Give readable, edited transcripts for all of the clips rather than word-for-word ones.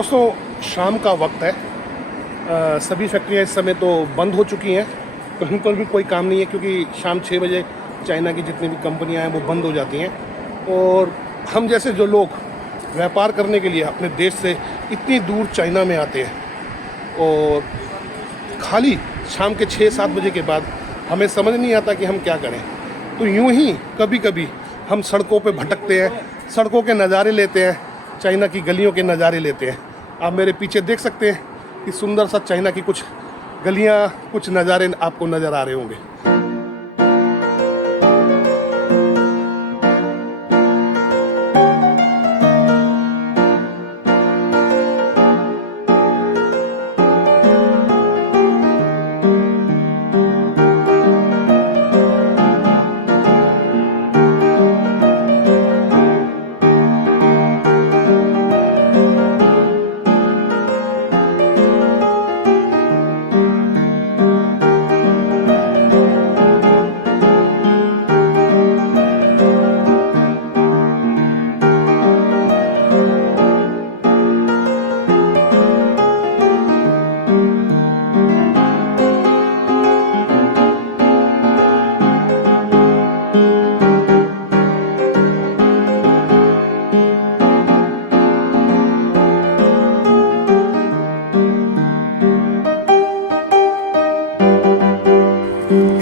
दोस्तों शाम का वक्त है। सभी फैक्ट्रियाँ इस समय तो बंद हो चुकी हैं, कहीं पर भी कोई काम नहीं है क्योंकि शाम 6 बजे चाइना की जितनी भी कंपनियां हैं वो बंद हो जाती हैं। और हम जैसे जो लोग व्यापार करने के लिए अपने देश से इतनी दूर चाइना में आते हैं और खाली शाम के 6-7 बजे के बाद हमें समझ नहीं आता कि हम क्या करें। तो यूं ही कभी कभी हम सड़कों पे भटकते हैं, सड़कों के नज़ारे लेते हैं, चाइना की गलियों के नज़ारे लेते हैं। आप मेरे पीछे देख सकते हैं कि सुंदर सा चाइना की कुछ गलियां, कुछ नज़ारे आपको नज़र आ रहे होंगे।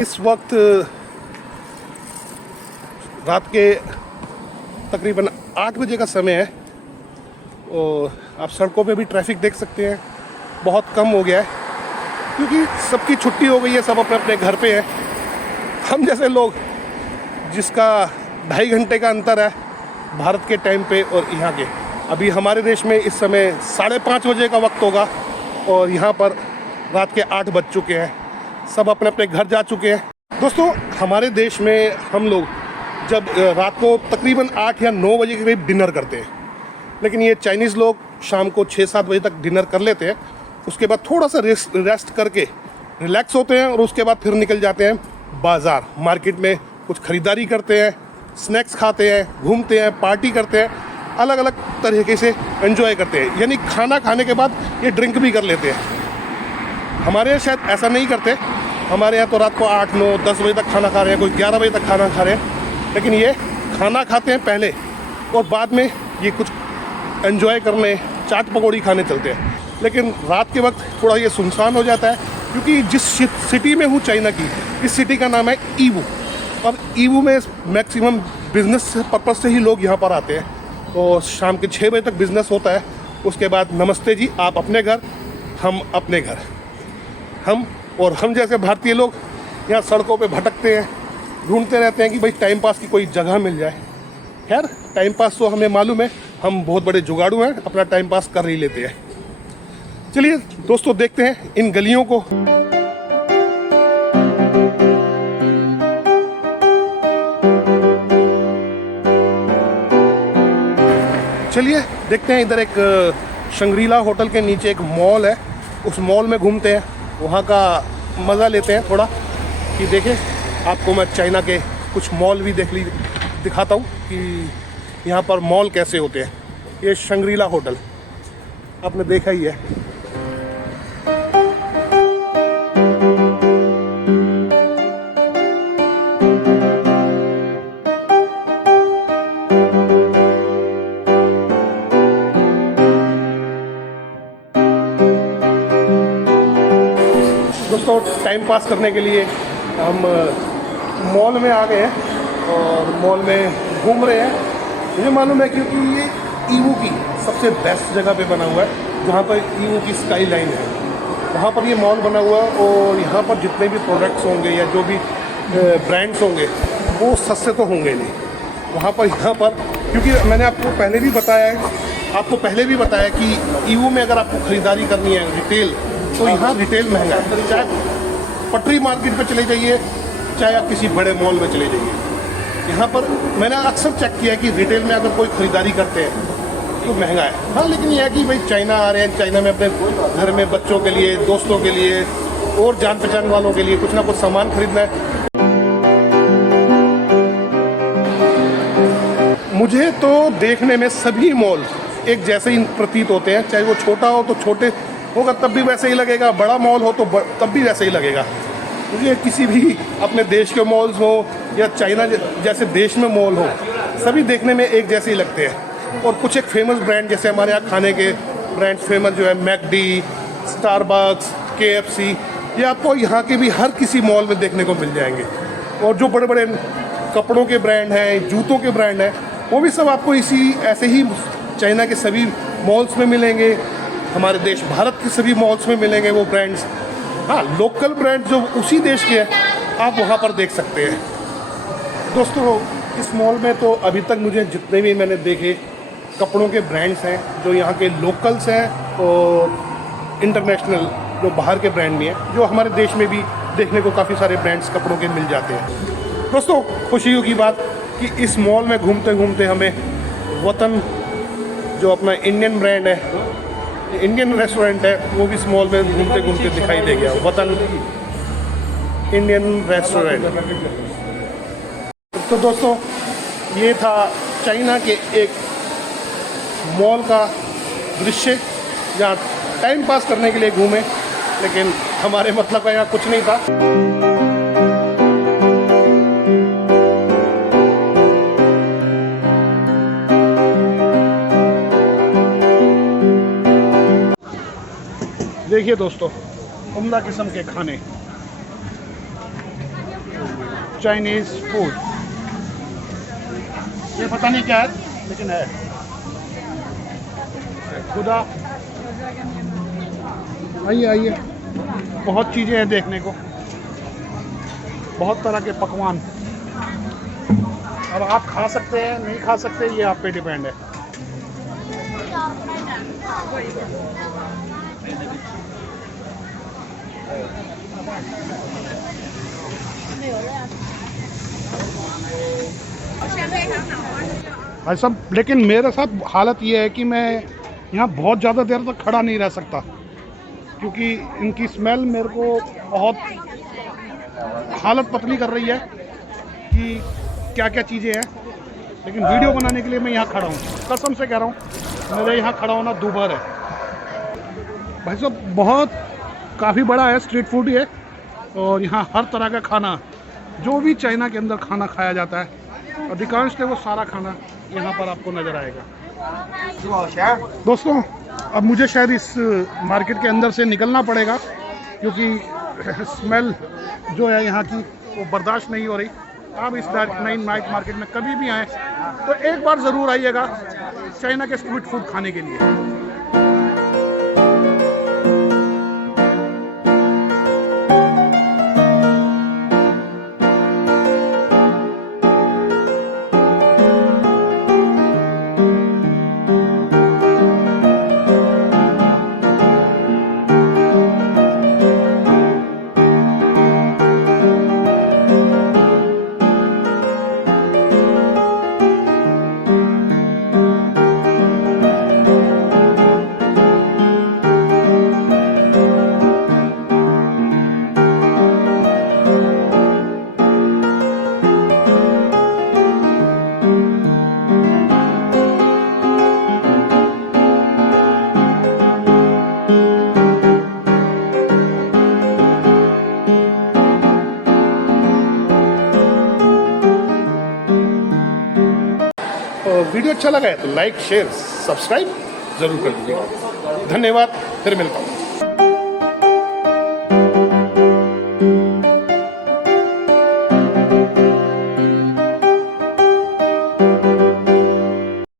इस वक्त रात के तकरीबन 8 बजे का समय है और आप सड़कों पे भी ट्रैफिक देख सकते हैं, बहुत कम हो गया है क्योंकि सबकी छुट्टी हो गई है, सब अपने अपने घर पे हैं। हम जैसे लोग जिसका 2.5 घंटे का अंतर है भारत के टाइम पे और यहाँ के, अभी हमारे देश में इस समय 5:30 बजे का वक्त होगा और यहाँ पर रात के 8 बज चुके हैं, सब अपने अपने घर जा चुके हैं। दोस्तों हमारे देश में हम लोग जब रात को तकरीबन 8 या 9 बजे के करीब डिनर करते हैं, लेकिन ये चाइनीज़ लोग शाम को 6-7 बजे तक डिनर कर लेते हैं। उसके बाद थोड़ा सा रेस्ट करके रिलैक्स होते हैं और उसके बाद फिर निकल जाते हैं बाज़ार, मार्केट में कुछ ख़रीदारी करते हैं, स्नैक्स खाते हैं, घूमते हैं, पार्टी करते हैं, अलग अलग तरीके से एंजॉय करते हैं। यानी खाना खाने के बाद ये ड्रिंक भी कर लेते हैं। हमारे यहाँ शायद ऐसा नहीं करते, हमारे यहाँ तो रात को 8, 9, 10 बजे तक खाना खा रहे हैं, कोई 11 बजे तक खाना खा रहे हैं, लेकिन ये खाना खाते हैं पहले और बाद में ये कुछ एंजॉय करने, चाट पकौड़ी खाने चलते हैं। लेकिन रात के वक्त थोड़ा ये सुनसान हो जाता है क्योंकि जिस सिटी में हूँ चाइना की, इस सिटी का नाम है ईवू, और ईवू में मैक्सिमम बिजनेस पर्पज से ही लोग यहाँ पर आते हैं और शाम के 6 बजे तक बिजनेस होता है। उसके बाद नमस्ते जी, आप अपने घर, हम अपने घर। हम जैसे भारतीय लोग यहाँ सड़कों पे भटकते हैं, ढूंढते रहते हैं कि भाई टाइम पास की कोई जगह मिल जाए। खैर टाइम पास तो हमें मालूम है, हम बहुत बड़े जुगाड़ू हैं, अपना टाइम पास कर ही लेते हैं। चलिए दोस्तों देखते हैं इन गलियों को। चलिए देखते हैं, इधर एक शंग्रीला होटल के नीचे एक मॉल है, उस मॉल में घूमते हैं, वहाँ का मज़ा लेते हैं थोड़ा कि देखें। आपको मैं चाइना के कुछ मॉल भी दिखाता हूँ कि यहाँ पर मॉल कैसे होते हैं। ये शंग्रीला होटल आपने देखा ही है। दोस्तों टाइम पास करने के लिए हम मॉल में आ गए हैं और मॉल में घूम रहे हैं। मुझे मालूम है क्योंकि ये ईवू की सबसे बेस्ट जगह पे बना हुआ है, जहाँ पर ईवू की स्काई लाइन है, वहाँ पर ये मॉल बना हुआ है और यहाँ पर जितने भी प्रोडक्ट्स होंगे या जो भी ब्रांड्स होंगे वो सस्ते तो होंगे नहीं वहाँ पर। यहाँ पर क्योंकि मैंने आपको पहले भी बताया कि ईवू में अगर आपको ख़रीदारी करनी है रिटेल, तो यहाँ रिटेल महंगा है। चाहे पटरी मार्केट पे चले जाइए, चाहे आप किसी बड़े मॉल में चले जाइए, यहाँ पर मैंने अक्सर चेक किया है कि रिटेल में अगर कोई ख़रीदारी करते हैं तो महंगा है। हाँ, लेकिन यह है कि भाई चाइना आ रहे हैं, चाइना में अपने घर में बच्चों के लिए, दोस्तों के लिए और जान पहचान वालों के लिए कुछ ना कुछ सामान खरीदना है। मुझे तो देखने में सभी मॉल एक जैसे ही प्रतीत होते हैं, चाहे वो छोटा हो तो छोटे होगा तब भी वैसे ही लगेगा, बड़ा मॉल हो तो तब भी वैसे ही लगेगा। मुझे किसी भी अपने देश के मॉल्स हो या चाइना जैसे देश में मॉल हो, सभी देखने में एक जैसे ही लगते हैं। और कुछ एक फेमस ब्रांड जैसे हमारे यहाँ खाने के ब्रांड फेमस जो है मैकडी, स्टारबक्स, KFC, ये आपको यहाँ के भी हर किसी मॉल में देखने को मिल जाएंगे। और जो बड़े बड़े कपड़ों के ब्रांड हैं, जूतों के ब्रांड हैं, वो भी सब आपको इसी ऐसे ही चाइना के सभी मॉल्स में मिलेंगे। हमारे देश भारत के सभी मॉल्स में मिलेंगे वो ब्रांड्स। हाँ, लोकल ब्रांड जो उसी देश के हैं आप वहाँ पर देख सकते हैं। दोस्तों, इस मॉल में तो अभी तक मुझे जितने भी मैंने देखे कपड़ों के ब्रांड्स हैं जो यहाँ के लोकल्स हैं और इंटरनेशनल जो बाहर के ब्रांड भी हैं, जो हमारे देश में भी देखने को काफ़ी सारे ब्रांड्स कपड़ों के मिल जाते हैं। दोस्तों, खुशियों की बात कि इस मॉल में घूमते घूमते हमें वतन जो अपना इंडियन ब्रांड है, इंडियन रेस्टोरेंट है, वो भी इस मॉल में घूमते घूमते दिखाई दे गया। वतन इंडियन रेस्टोरेंट। तो दोस्तों, ये था चाइना के एक मॉल का दृश्य जहाँ टाइम पास करने के लिए घूमे, लेकिन हमारे मतलब का यहाँ कुछ नहीं था। देखिए दोस्तों, उम्दा किस्म के खाने, चाइनीज फूड, ये पता नहीं क्या है लेकिन है। खुदा, आइए आइए, बहुत चीज़ें हैं देखने को, बहुत तरह के पकवान। अब आप खा सकते हैं नहीं खा सकते, ये आप पे डिपेंड है। भाई साहब, लेकिन मेरे साथ हालत ये है कि मैं यहाँ बहुत ज़्यादा देर तक खड़ा नहीं रह सकता, क्योंकि इनकी स्मेल मेरे को बहुत हालत पतली कर रही है कि क्या क्या चीज़ें हैं। लेकिन वीडियो बनाने के लिए मैं यहाँ खड़ा हूँ, कसम से कह रहा हूँ, मेरे यहाँ खड़ा होना दूभर है। भाई साहब, बहुत काफ़ी बड़ा है, स्ट्रीट फूड ही है, और यहाँ हर तरह का खाना, जो भी चाइना के अंदर खाना खाया जाता है, अधिकांश वो सारा खाना यहाँ पर आपको नज़र आएगा। दोस्तों, अब मुझे शायद इस मार्केट के अंदर से निकलना पड़ेगा, क्योंकि स्मेल जो है यहाँ की वो बर्दाश्त नहीं हो रही। आप इस नाइन नाइट मार्केट में कभी भी आएँ तो एक बार ज़रूर आइएगा चाइना के स्ट्रीट फूड खाने के लिए। वीडियो अच्छा लगा है तो लाइक शेयर सब्सक्राइब ज़रूर कर दीजिएगा। धन्यवाद, फिर मिलता हूँ।